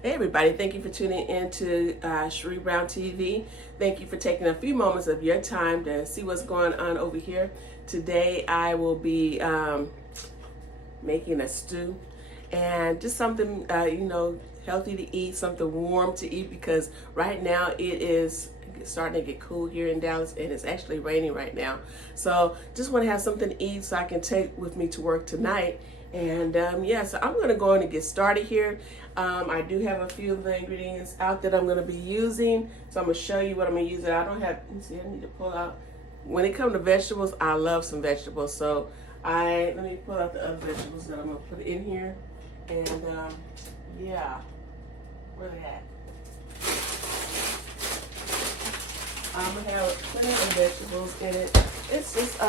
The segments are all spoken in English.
Hey everybody, thank you for tuning in to Sherri Brown TV. Thank you for taking a few moments of your time to see what's going on over here. Today I will be making a stew and just something, healthy to eat, something warm to eat because right now it is starting to get cool here in Dallas and it's actually raining right now. So just want to have something to eat so I can take with me to work tonight. And so I'm going to go in and get started here. I do have a few of the ingredients out that I'm going to be using. So I'm going to show you what I'm going to use. I don't have, let's see, I need to pull out. When it comes to vegetables, I love some vegetables. So let me pull out the other vegetables that I'm going to put in here. And where they at? I'm going to have plenty of vegetables in it. It's just,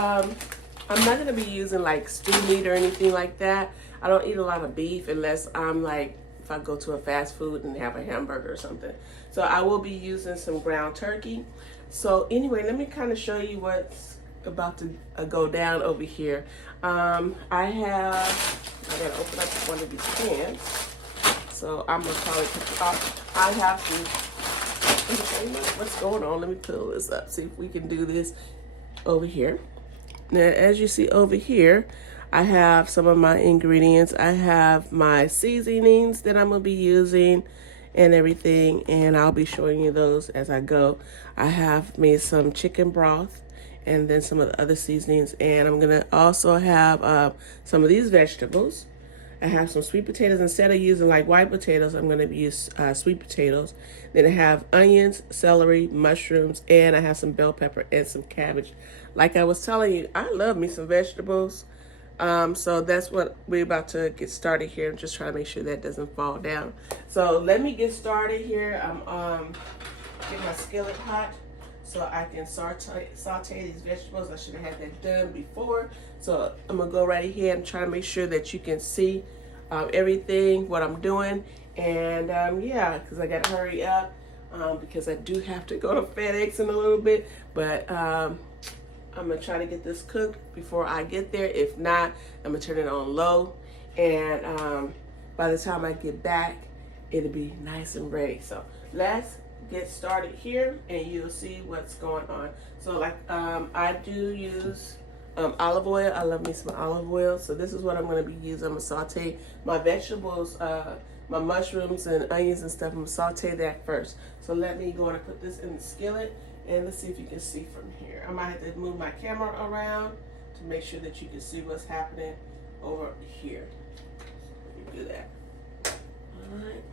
I'm not going to be using like stew meat or anything like that. I don't eat a lot of beef unless I'm like, if I go to a fast food and have a hamburger or something. So I will be using some ground turkey. So anyway, let me kind of show you what's about to go down over here. I gotta open up one of these cans. So I'm gonna probably put off. I have to, what's going on? Let me pull this up, see if we can do this over here. Now, as you see over here, I have some of my ingredients. I have my seasonings that I'm going to be using and everything, and I'll be showing you those as I go. I have made some chicken broth and then some of the other seasonings, and I'm going to also have some of these vegetables. I have some sweet potatoes. Instead of using like white potatoes, I'm going to use sweet potatoes. Then I have onions, celery, mushrooms, and I have some bell pepper and some cabbage. Like I was telling you, I love me some vegetables. So that's what we're about to get started here. I'm just trying to make sure that doesn't fall down. So let me get started here. I'm getting my skillet hot so I can saute these vegetables. I should have had that done before. So I'm gonna go right ahead and try to make sure that you can see everything, what I'm doing. And because I gotta hurry up because I do have to go to FedEx in a little bit. But I'm gonna try to get this cooked before I get there. If not, I'm gonna turn it on low. And by the time I get back, it'll be nice and ready. So let's get started here and you'll see what's going on. So like I do use olive oil. I love me some olive oil. So this is what I'm going to be using. I'm going to saute my vegetables, my mushrooms and onions and stuff. I'm going to saute that first. So let me go and put this in the skillet and let's see if you can see from here. I might have to move my camera around to make sure that you can see what's happening over here. Let me do that. All right.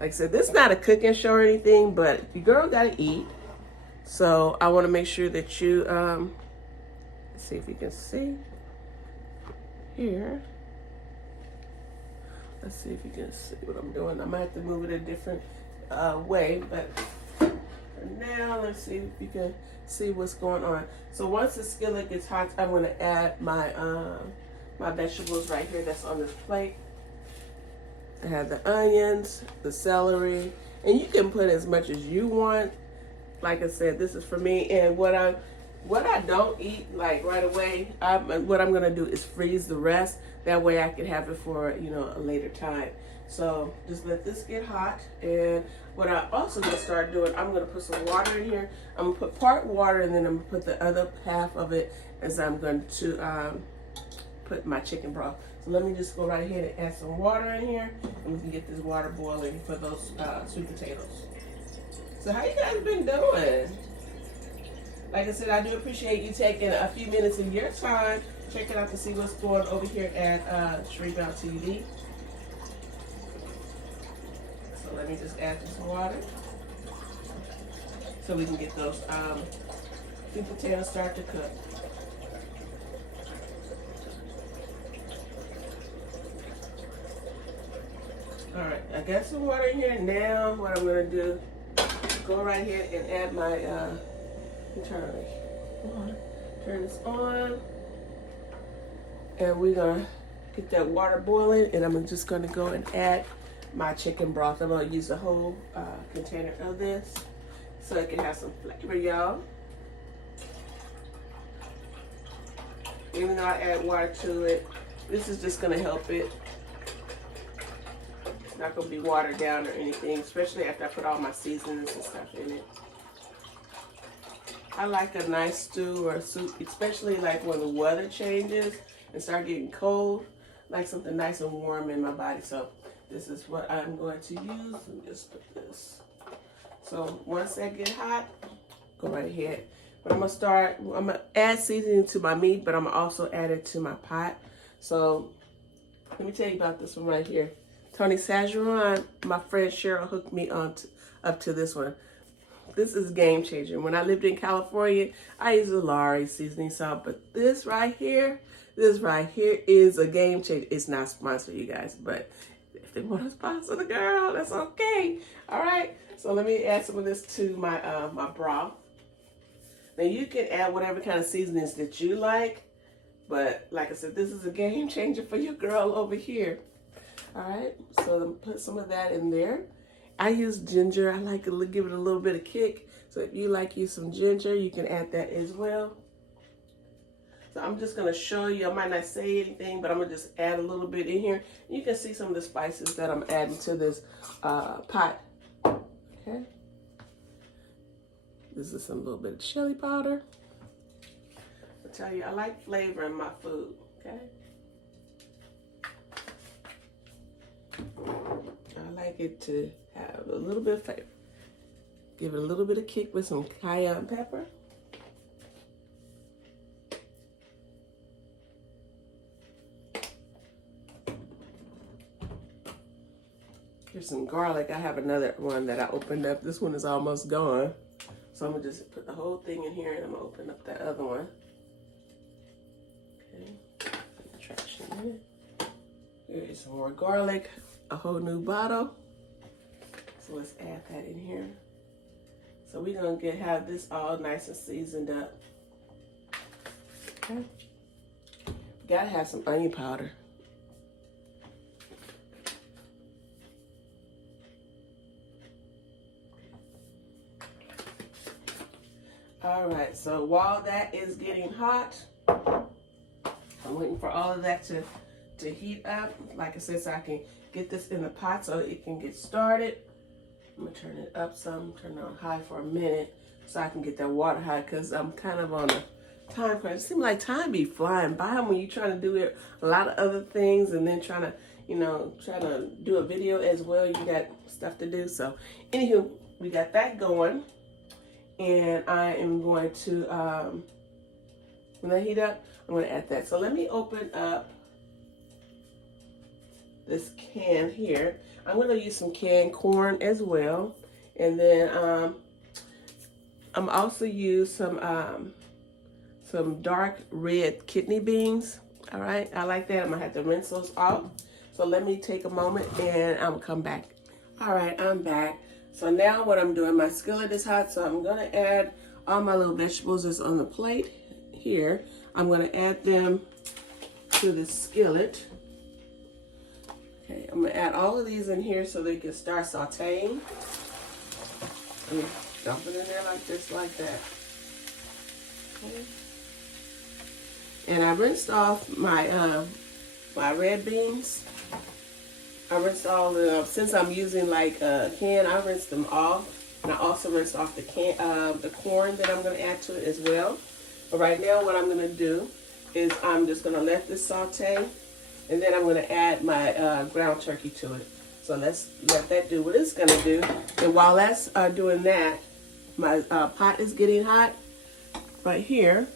Like I said, this is not a cooking show or anything, but your girl gotta eat. So I want to make sure that you, let's see if you can see here. Let's see if you can see what I'm doing. I might have to move it a different way, but for now, let's see if you can see what's going on. So once the skillet gets hot, I'm going to add my my vegetables right here that's on this plate. I have the onions, the celery, and you can put as much as you want. Like I said, this is for me. And what I don't eat like right away, what I'm gonna do is freeze the rest. That way I can have it for a later time. So just let this get hot. And what I also gonna start doing, I'm gonna put some water in here. I'm gonna put part water, and then I'm gonna put the other half of it as I'm going to put my chicken broth. So let me just go right ahead and add some water in here, and we can get this water boiling for those sweet potatoes. So how you guys been doing? Like I said, I do appreciate you taking a few minutes of your time checking out to see what's going over here at Sherri Brown TV. So let me just add some water so we can get those sweet potatoes start to cook. All right, I got some water in here. Now what I'm gonna do, go right here and add my, turn this on. And we're gonna get that water boiling, and I'm just gonna go and add my chicken broth. I'm gonna use the whole container of this so it can have some flavor, y'all. Even though I add water to it, this is just gonna help it not going to be watered down or anything, especially after I put all my seasonings and stuff in it. I like a nice stew or soup, especially like when the weather changes and start getting cold. I like something nice and warm in my body. So this is what I'm going to use. Let me just put this. So once that get hot, go right ahead. But I'm gonna add seasoning to my meat, but I'm gonna also add it to my pot. So let me tell you about this one right here. Tony Sageron, my friend Sherri hooked me up to this one. This is game changer. When I lived in California, I used a Lari seasoning salt, but this right here is a game changer. It's not sponsored, you guys, but if they want to sponsor the girl, that's okay. All right, so let me add some of this to my my broth. Now you can add whatever kind of seasonings that you like, but like I said, this is a game changer for your girl over here. All right, so put some of that in there. I use ginger. I like to give it a little bit of kick. So if you like some ginger, you can add that as well. So I'm just going to show you. I might not say anything, but I'm going to just add a little bit in here. You can see some of the spices that I'm adding to this pot. Okay. This is some little bit of chili powder. I tell you, I like flavor in my food. Okay. I like it to have a little bit of flavor. Give it a little bit of kick with some cayenne pepper. Here's some garlic. I have another one that I opened up. This one is almost gone. So I'm going to just put the whole thing in here and I'm going to open up that other one. Okay. Traction in it. Here is some more garlic. A whole new bottle. So let's add that in here. So we're going to have this all nice and seasoned up. Okay. Gotta have some onion powder. All right, so while that is getting hot, I'm waiting for all of that to heat up. Like I said, so I can get this in the pot so it can get started. I'm gonna turn it up some, turn it on high for a minute so I can get that water high because I'm kind of on a time crunch. It seems like time be flying by when you're trying to do a lot of other things and then trying to, trying to do a video as well. You got stuff to do. So anywho, we got that going. And I am going to, when I heat up, I'm going to add that. So let me open up this can here. I'm going to use some canned corn as well. And then I'm also use some dark red kidney beans. All right, I like that. I'm going to have to rinse those off. So let me take a moment and I'm going to come back. All right, I'm back. So now what I'm doing, my skillet is hot, so I'm gonna add all my little vegetables that's on the plate here. I'm gonna add them to the skillet. Okay, I'm gonna add all of these in here so they can start sauteing. And dump it in there like this, like that. Okay. And I rinsed off my my red beans. I rinsed all the, since I'm using like a can, I rinsed them off. And I also rinsed off the corn that I'm going to add to it as well. But right now what I'm going to do is I'm just going to let this saute. And then I'm going to add my ground turkey to it. So let's let that do what it's going to do. And while that's doing that, my pot is getting hot right here.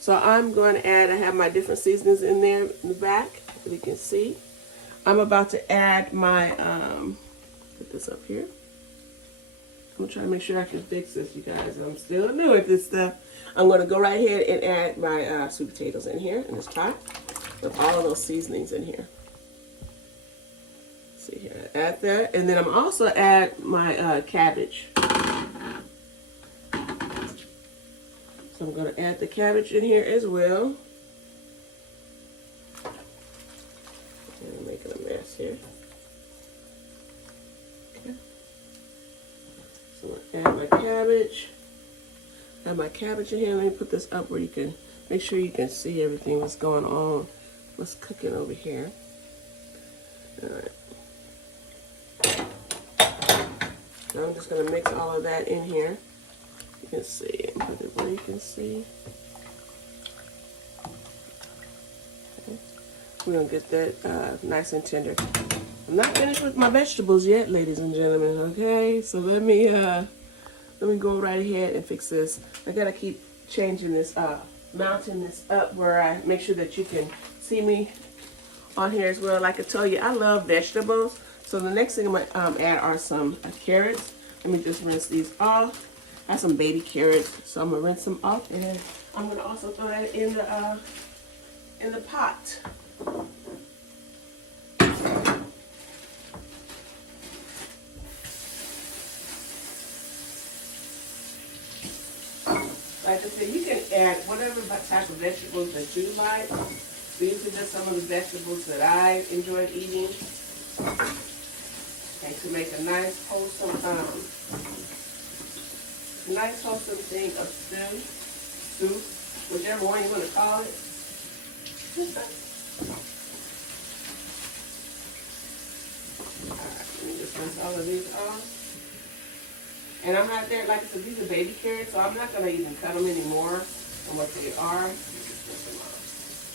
So I'm going to add, I have my different seasonings in there in the back, as you can see. I'm about to add my, put this up here. I'm gonna try to make sure I can fix this, you guys. I'm still new at this stuff. I'm gonna go right ahead and add my sweet potatoes in here in this pot with all of those seasonings in here. Let's see here, add that. And then I'm also add my cabbage. So I'm gonna add the cabbage in here as well. I'm making a mess here. Okay. So I'm gonna add my cabbage. Have my cabbage in here. Let me put this up where you can make sure you can see everything that's going on. What's cooking over here. All right. So I'm just going to mix all of that in here. You can see, and put it where you can see. Okay. We're going to get that nice and tender. I'm not finished with my vegetables yet, ladies and gentlemen, okay? So let me go right ahead and fix this. I got to keep changing this, mounting this up where I make sure that you can see me on here as well. Like I told you, I love vegetables. So the next thing I'm going to add are some carrots. Let me just rinse these off. I have some baby carrots, so I'm going to rinse them off. And then I'm going to also throw that in the pot. Like I said, you can add whatever type of vegetables that you like. These are just some of the vegetables that I enjoyed eating. Okay, to make a nice wholesome thing of soup, whichever one you want to call it. Alright, let me just rinse all of these off. And I'm not there, like I said, these are baby carrots, so I'm not going to even cut them anymore than what they are.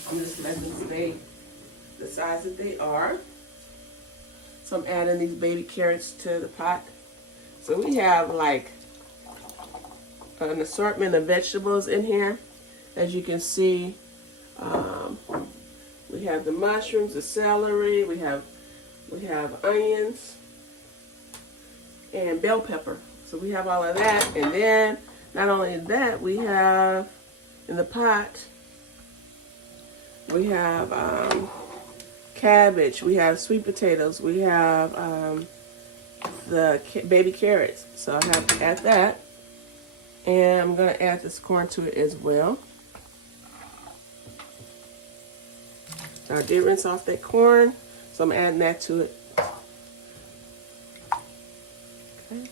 I'm just letting them stay the size that they are. So I'm adding these baby carrots to the pot. So we have like an assortment of vegetables in here. As you can see, we have the mushrooms, the celery, we have onions, and bell pepper. So we have all of that, and then not only that, we have in the pot, we have cabbage, we have sweet potatoes, we have the baby carrots. So I have to add that, and I'm going to add this corn to it as well. So I did rinse off that corn, so I'm adding that to it. Okay.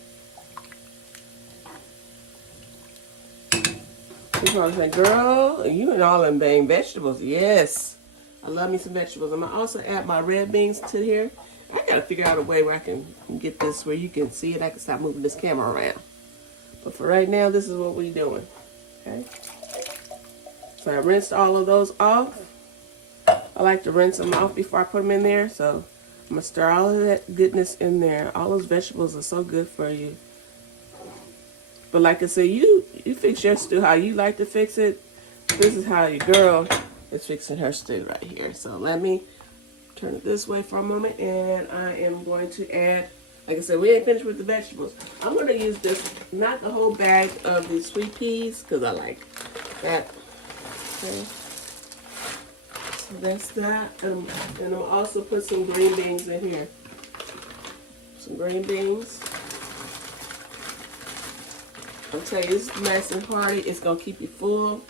You probably say, girl, you and all them dang vegetables. Yes, I love me some vegetables. I'm going to also add my red beans to here. I got to figure out a way where I can get this where you can see it. I can stop moving this camera around. But for right now, this is what we're doing. Okay. So I rinsed all of those off. I like to rinse them off before I put them in there. So I'm going to stir all of that goodness in there. All those vegetables are so good for you. But like I said, you fix your stew how you like to fix it. This is how your girl is fixing her stew right here. So let me turn it this way for a moment. And I am going to add, like I said, we ain't finished with the vegetables. I'm going to use this, not the whole bag of these sweet peas, because I like that. Okay. So that's that. And I'll also put some green beans in here. Some green beans. I'll tell you, this is nice and hearty. It's going to keep you full.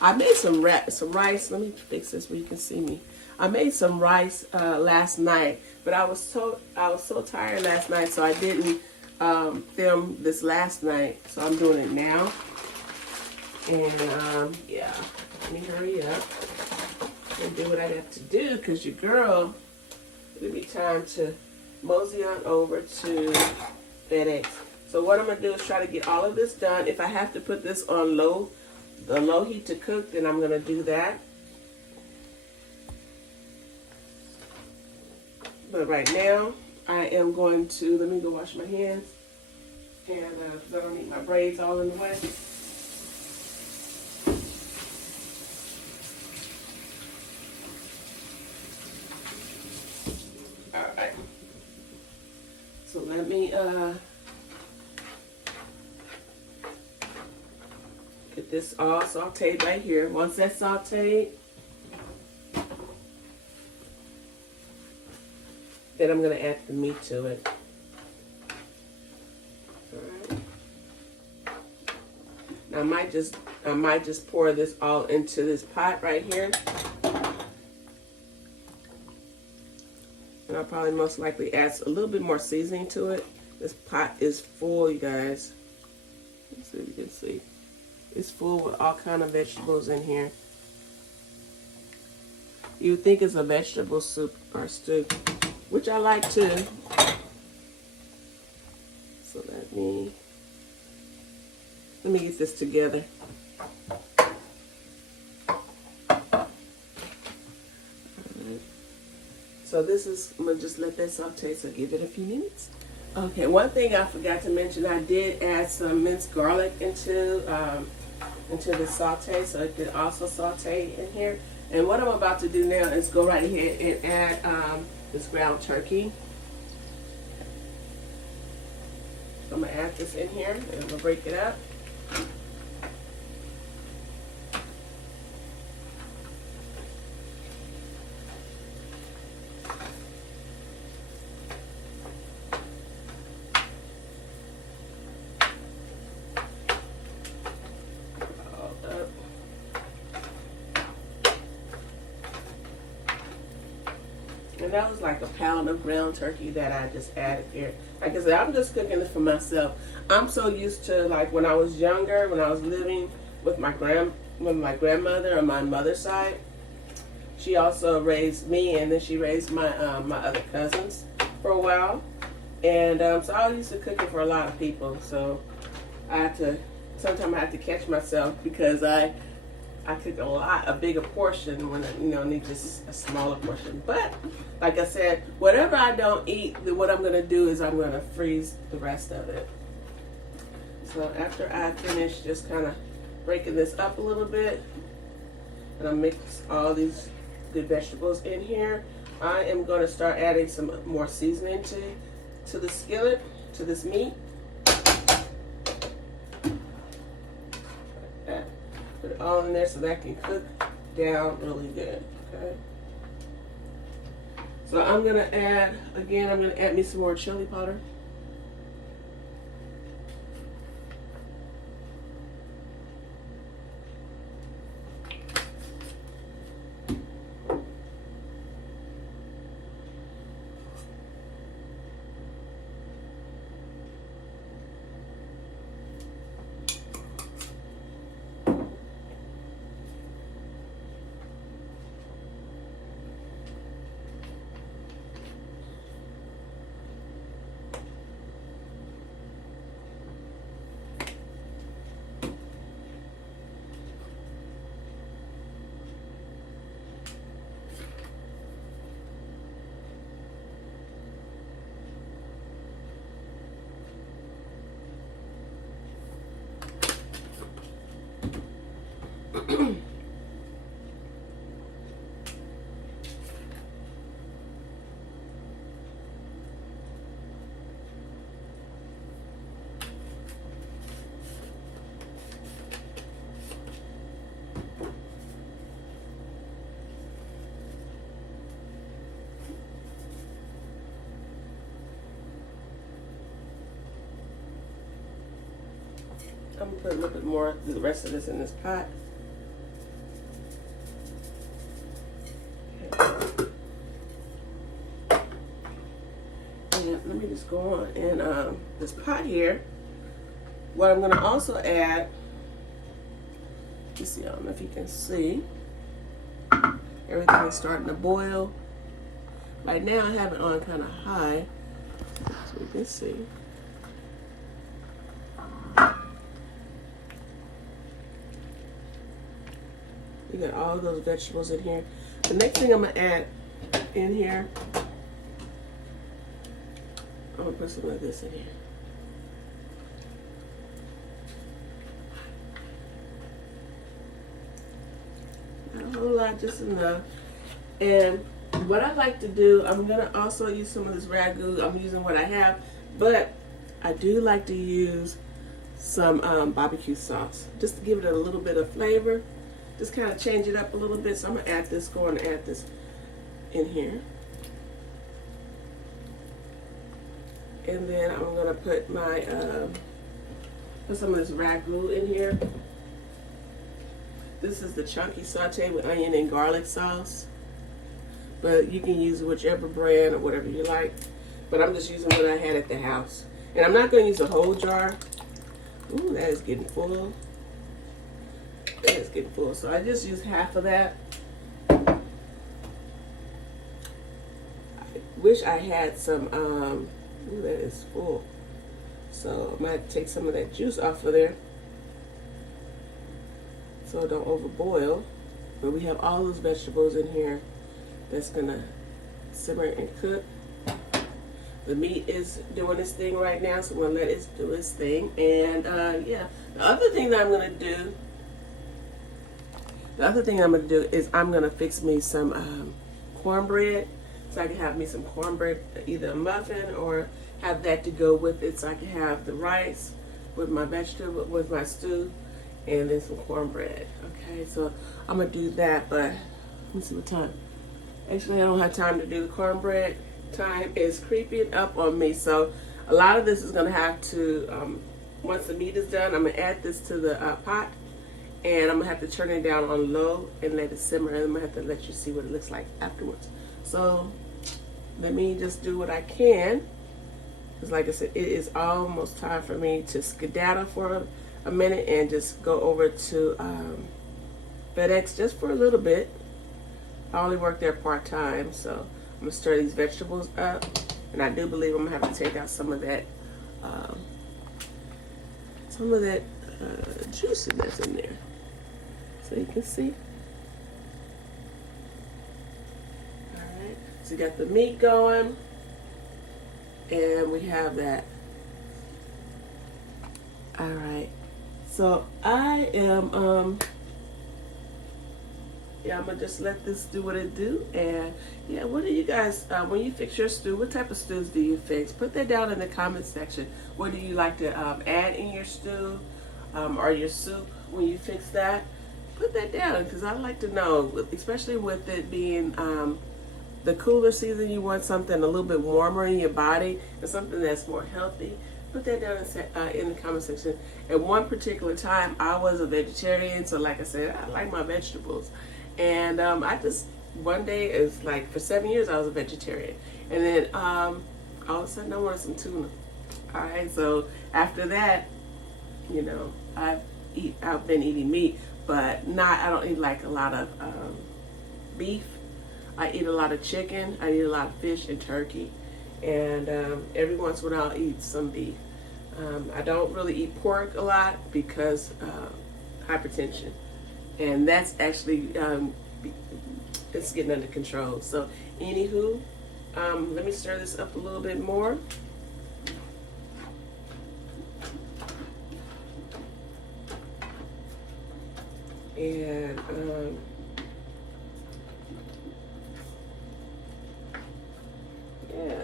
I made some rice. Let me fix this where you can see me. I made some rice last night, but I was so tired last night, so I didn't film this last night. So I'm doing it now. And yeah, let me hurry up and do what I have to do, because your girl, it'll be time to mosey on over to FedEx. So what I'm going to do is try to get all of this done. If I have to put this on the low heat to cook, then I'm going to do that. But right now, I am going to, let me go wash my hands. And because I don't need my braids all in the way. Alright. So let me get this all sauteed right here. Once that's sauteed, then I'm going to add the meat to it. Alright. Now I might just pour this all into this pot right here. And I'll probably most likely add a little bit more seasoning to it. This pot is full, you guys. Let's see if you can see. It's full with all kind of vegetables in here. You would think it's a vegetable soup or stew, which I like too. So let me get this together. So this is, I'm gonna just let that saute, so give it a few minutes. Okay, one thing I forgot to mention, I did add some minced garlic into the saute, so it could also saute in here. And what I'm about to do now is go right ahead and add this ground turkey. So I'm gonna add this in here, and I'm gonna break it up. And that was like a pound of ground turkey that I just added here. Like I said, I'm just cooking this for myself. I'm so used to, like, when I was younger, when I was living with my grandmother on my mother's side. She also raised me, and then she raised my my other cousins for a while. And so I was used to cooking for a lot of people. So sometimes I had to catch myself, because I cook a bigger portion when I need just a smaller portion. But like I said, whatever I don't eat, what I'm gonna do is I'm gonna freeze the rest of it. So after I finish just kind of breaking this up a little bit, and I mix all these good vegetables in here, I am gonna start adding some more seasoning to the skillet, to this meat. Put it all in there so that can cook down really good, okay? So I'm gonna add me some more chili powder. I'm gonna put a little bit more of the rest of this in this pot. And let me just go on. And this pot here, what I'm gonna also add, you see, I don't know if you can see, everything is starting to boil. Right now I have it on kind of high, so you can see. You got all those vegetables in here. The next thing I'm gonna add in here, I'm gonna put some of this in here. Not a whole lot, just enough. And what I like to do, I'm gonna also use some of this ragu. I'm using what I have, but I do like to use some barbecue sauce, just to give it a little bit of flavor. Just kind of change it up a little bit. So I'm gonna add this, go and add this in here. And then I'm gonna put my, put some of this ragu in here. This is the chunky saute with onion and garlic sauce. But you can use whichever brand or whatever you like. But I'm just using what I had at the house. And I'm not gonna use a whole jar. Ooh, that is getting full. It's getting full, so I just use half of that. I wish I had some, ooh, that is full, So I might take some of that juice off of there so it don't overboil. But we have all those vegetables in here that's gonna simmer and cook. The meat is doing its thing right now, so I'm gonna let it do its thing. And yeah, the other thing I'm gonna do is I'm gonna fix me some cornbread, so I can have me some cornbread, either a muffin or have that to go with it, so I can have the rice with my vegetable, with my stew, and then some cornbread. Okay, so I'm gonna do that, but let me see what time. Actually, I don't have time to do the cornbread. Time is creeping up on me, so a lot of this is gonna have to, once the meat is done, I'm gonna add this to the pot, and I'm gonna have to turn it down on low and let it simmer, and I'm gonna have to let you see what it looks like afterwards. So let me just do what I can, because like I said, it is almost time for me to skedaddle for a minute and just go over to FedEx just for a little bit. I only work there part-time, so I'm gonna stir these vegetables up, and I do believe I'm gonna have to take out some of that juice that's in there, so you can see. All right, so you got the meat going, and we have that. All right, so I am yeah, I'm gonna just let this do what it do. And yeah, what do you guys, when you fix your stew, what type of stews do you fix? Put that down in the comment section. What do you like to add in your stew or your soup when you fix that? Put that down, because I'd like to know, especially with it being the cooler season. You want something a little bit warmer in your body and something that's more healthy. Put that down in the comment section. At one particular time, I was a vegetarian, so like I said, I like my vegetables. And I just, one day, it's like for 7 years I was a vegetarian. And then all of a sudden I wanted some tuna. All right, so after that, you know, I've been eating meat, but I don't eat like a lot of beef. I eat a lot of chicken, I eat a lot of fish and turkey. And every once in a while I'll eat some beef. I don't really eat pork a lot because hypertension. And that's actually, it's getting under control. So anywho, let me stir this up a little bit more. And yeah.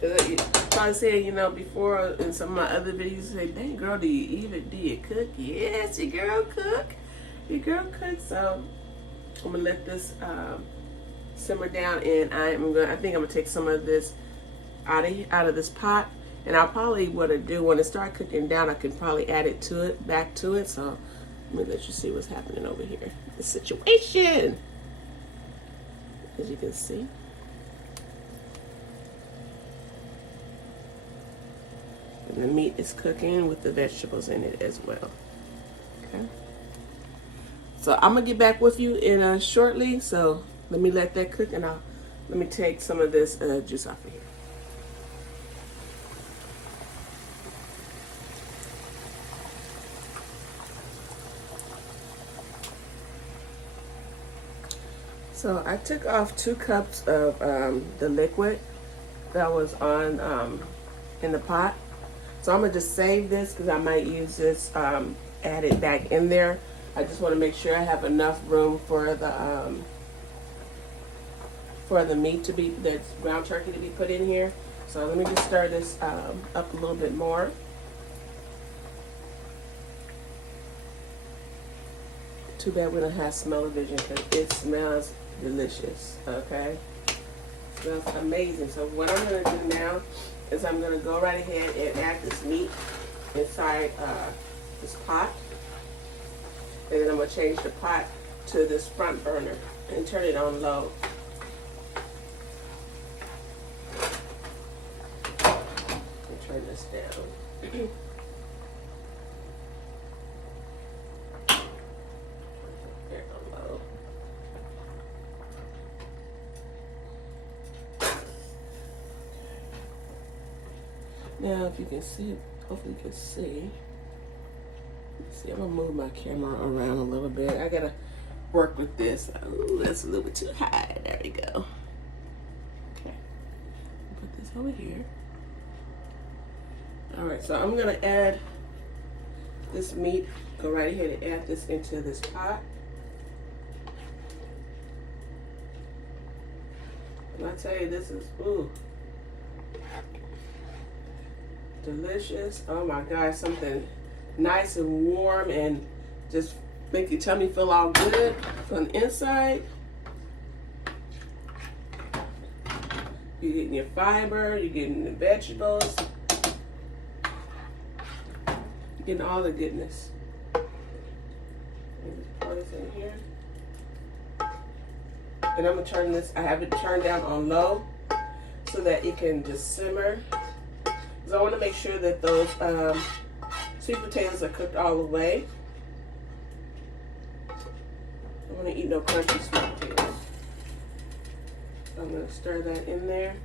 You probably said, you know, before in some of my other videos, you say, dang girl, do you cook? Yes, your girl cook. Your girl cook. So I'm gonna let this simmer down, and I think I'm gonna take some of this out of this pot, and I'll probably, what I do when it start cooking down, I can probably add it to it, back to it. So let me let you see what's happening over here. The situation, as you can see. And the meat is cooking with the vegetables in it as well. Okay. So I'm gonna get back with you in shortly. So let me let that cook, and let me take some of this juice off of here. So I took off 2 cups of the liquid that was on in the pot. So I'm gonna just save this because I might use this, add it back in there. I just want to make sure I have enough room for the meat to be, the ground turkey to be put in here. So let me just stir this up a little bit more. Too bad we don't have smell-o-vision, because it smells delicious. Okay, smells amazing. So what I'm gonna do now is I'm gonna go right ahead and add this meat inside this pot. And then I'm going to change the pot to this front burner and turn it on low. And turn this down. There on low. Now, if you can see, Hopefully you can see. Let's see, I'm gonna move my camera around a little bit. I gotta work with this. Ooh, that's a little bit too high. There we go. Okay, put this over here. All right, so I'm gonna add this meat. Go right ahead and add this into this pot. And I tell you, this is, ooh, delicious. Oh my gosh, something nice and warm and just make your tummy feel all good from the inside. You're getting your fiber, you're getting the vegetables, you're getting all the goodness. Just pour this in here. And I'm gonna turn this, I have it turned down on low so that it can just simmer. Because I wanna make sure that those sweet potatoes are cooked all the way. I don't wanna eat no crunchy sweet potatoes. So I'm gonna stir that in there.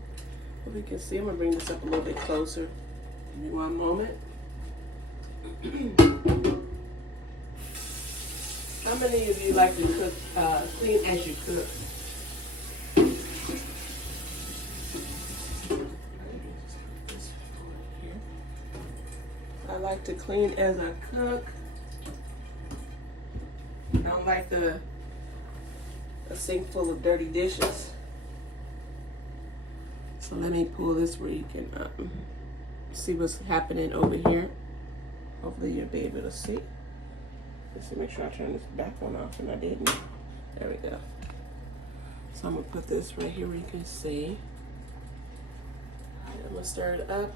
If you can see, I'm gonna bring this up a little bit closer. Give me one moment. How many of you like to cook, clean as you cook? I like to clean as I cook. I don't like a sink full of dirty dishes. So let me pull this where you can see what's happening over here. Hopefully you'll be able to see. Let's see, make sure I turn this back one off, and I didn't. There we go. So I'm gonna put this right here where you can see. All right, I'm gonna stir it up.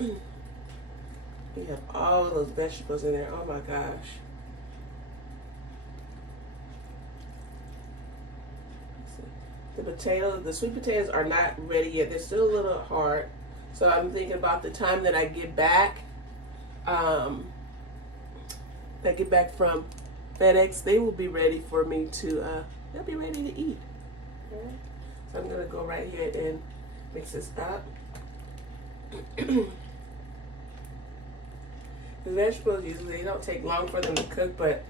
You have all those vegetables in there. Oh my gosh. The potatoes, the sweet potatoes are not ready yet. They're still a little hard. So I'm thinking about the time that I get back. From FedEx, they will be ready for me to, they'll be ready to eat. Okay. So I'm gonna go right here and mix this up. The vegetables usually they don't take long for them to cook, but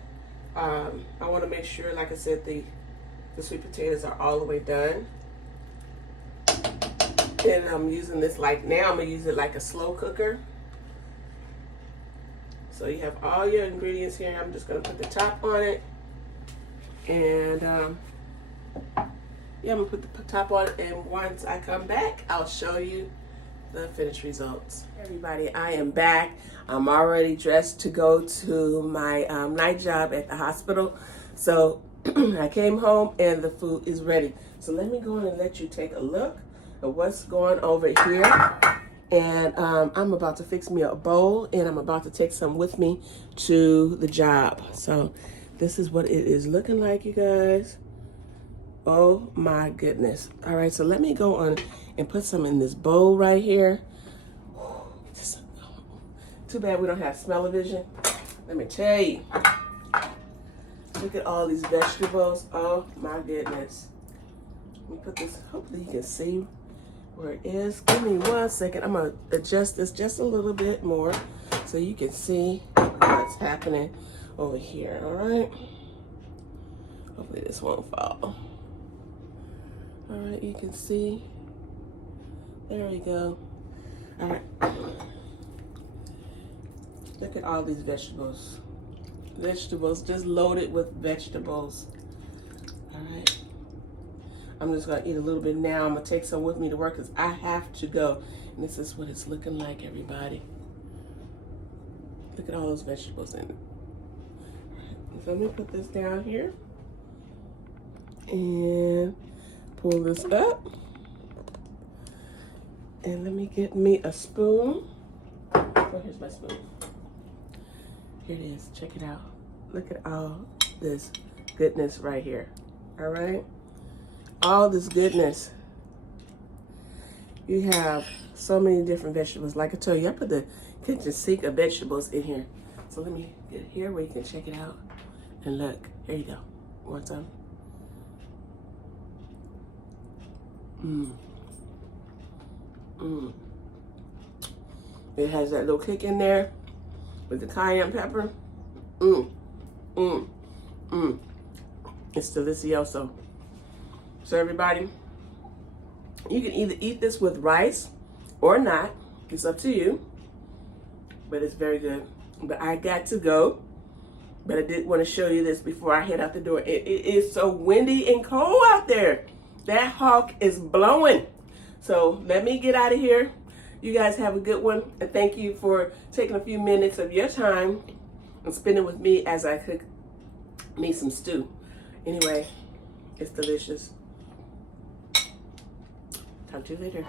I want to make sure, like I said, the sweet potatoes are all the way done. And I'm using this like now. I'm gonna use it like a slow cooker. So you have all your ingredients here. I'm just gonna put the top on it, and yeah, I'm gonna put the top on it. And once I come back, I'll show you the finished results. Everybody, I am back. I'm already dressed to go to my night job at the hospital. So I came home and the food is ready. So let me go in and let you take a look at what's going over here. And I'm about to fix me a bowl, and I'm about to take some with me to the job. So this is what it is looking like, you guys. Oh my goodness. All right, so let me go on and put some in this bowl right here. Too bad we don't have smell-o-vision. Let me tell you. Look at all these vegetables. Oh my goodness. Let me put this, hopefully you can see where it is. Give me 1 second. I'm gonna adjust this just a little bit more so you can see what's happening over here, all right? Hopefully this won't fall. All right, you can see. There we go. All right. Look at all these vegetables. Vegetables, just loaded with vegetables. All right. I'm just gonna eat a little bit now. I'm gonna take some with me to work because I have to go. And this is what it's looking like, everybody. Look at all those vegetables in it. So let me put this down here and pull this up. And let me get me a spoon. Oh, here's my spoon. Here it is, check it out. Look at all this goodness right here, all right? All this goodness. You have so many different vegetables. Like I told you, I put the kitchen sink of vegetables in here. So let me get here where you can check it out. And look, here you go, one time. It has that little kick in there with the cayenne pepper. Mmm, mmm, mmm. It's delicioso. So everybody, you can either eat this with rice or not. It's up to you. But it's very good. But I got to go. But I did want to show you this before I head out the door. It is so windy and cold out there. That hawk is blowing. So let me get out of here. You guys have a good one. And thank you for taking a few minutes of your time and spending with me as I cook me some stew. Anyway, it's delicious. Talk to you later.